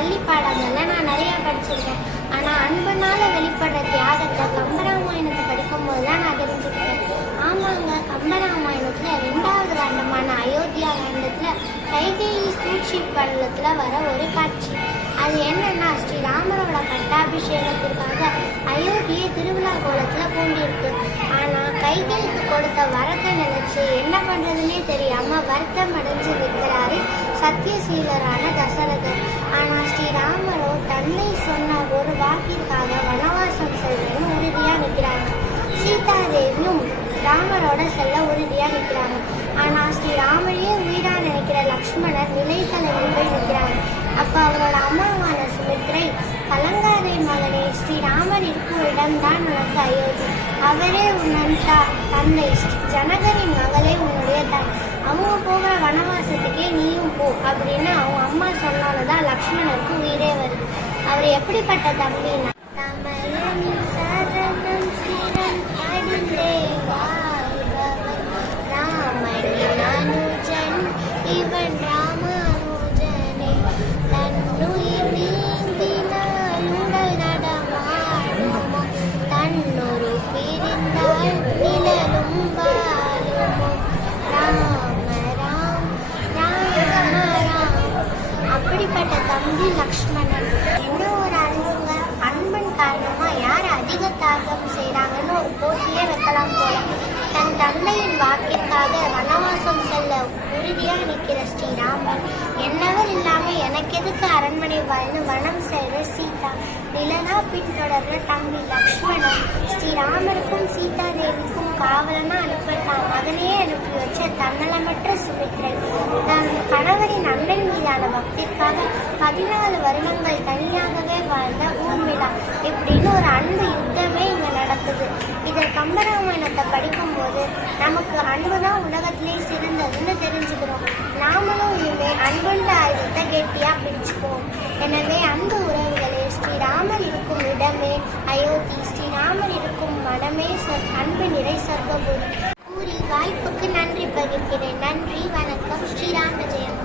பள்ளி பாடங்கள்ல நான் நிறைய படிச்சிருக்கேன். ஆனா அன்புனால வெளிப்படுற தியாகத்தை கம்பராமாயணத்தை படிக்கும் போதுதான் நான் தெரிஞ்சுக்கிட்டேன். ஆமாங்க, கம்பராமாயணத்துல 2வது காண்டமான அயோத்தியா காண்டத்துல கைகேயி சூழ்ச்சி பள்ளத்துல வர ஒரு காட்சி. அது என்னன்னா, ஸ்ரீராமரோட பட்டாபிஷேகத்திற்காக அயோத்தியை திருவிழா கோலத்துல பூண்டிருக்கு. ஆனா கைகேயிக்கு கொடுத்த வரத்தை நினைச்சு என்ன பண்றதுன்னே தெரியாம வருத்தம் அடைஞ்சு நிற்கிறாரு சத்தியசீலரான தசரதர். ஆனா ஸ்ரீராமரோ தன்னை சொன்ன ஒரு வாக்கிற்காக வனவாசம் செல்வன்னு உறுதியா நிற்கிறாங்க. சீதாதேவியும் ராமரோட செல்ல உறுதியா நிற்கிறாங்க. ஆனா ஸ்ரீராமரையே உயிரா நினைக்கிற லக்ஷ்மணர் நிலைத்தலைவில் போய் நிற்கிறாங்க. அப்ப அவரோட அம்மாவான சுமித்ரை, கலங்காதே மகனே, ஸ்ரீராமர் இருக்கும் இடம்தான் உனக்கு அயோத்தி. அவரே உன் தந்தை, ஜனகரின் மகளே உன்னுடைய தாய். அவங்க போகிற வனவாசத்துக்கே நீயும் போ அப்படின்னு அவங்க அம்மா சொன்னால்தான் லக்ஷ்மணருக்கு உயிரே வருது. அவர் எப்படிப்பட்ட தம்பின்னா, இவன் ராமானுஜனே தன்னுயிர் நீந்தினால் உடல் நடமாடுமோ, தன்னொரு பிரிந்தால் நிழலும் வாழுமோ, ராம ராம் ராம ராம். அப்படிப்பட்ட தம்பி லக்ஷ்மணன். என்ன ஒரு அன்புங்க! அன்பின் காரணமா யார் அதிக தியாகம் செய்யறாங்கன்னு ஒரு போட்டியே வைக்கலாம் போல. தன் தந்தையின் வாக்கிற்காக வனவாசம் செல்ல உறுதியா நிற்கிற ஸ்ரீராமன், என்னவர் இல்லாம எனக்கு எதுக்கு அரண்மனை வாழ்ந்து வனம் செல்ற சீதா, நிலனா பின்தொடர்ற தம்பி லக்ஷ்மணன், ஸ்ரீராமருக்கும் சீதா தேவிக்கும் காவலனா அனுப்பட்டான் மகனையே அனுப்பி வச்ச தன்னலமற்ற சுமித்ரை, தன் கணவரின் அண்ணன் மீதான பக்திற்காக 14 வருடங்கள் தனியாகவே வாழ்ந்த ஊர்மிளா, இப்படின்னு ஒரு அன்பு யுத்தமே இங்க நடக்குது. இதில் கம்பராமாயணத்தை படிக்கும்போது நமக்கு அன்புதான் உலகத்திலே சிறந்ததுன்னு தெரிஞ்சுக்கிறோம். நாமளும் இனிமேல் அன்புன்ற ஆயுதத்தை கெட்டியா பிடிச்சுக்குவோம். எனவே அன்பு உறவுகளே, ஸ்ரீராமர் இருக்கும் இடமே அயோத்தி, ஸ்ரீராமர் இருக்கும் மனமே அன்பு நிறை சொர்க்கபூமி கூறி வாய்ப்புக்கு நன்றி பகிர்கிறேன். நன்றி, வணக்கம். ஸ்ரீராம ஜெயம்.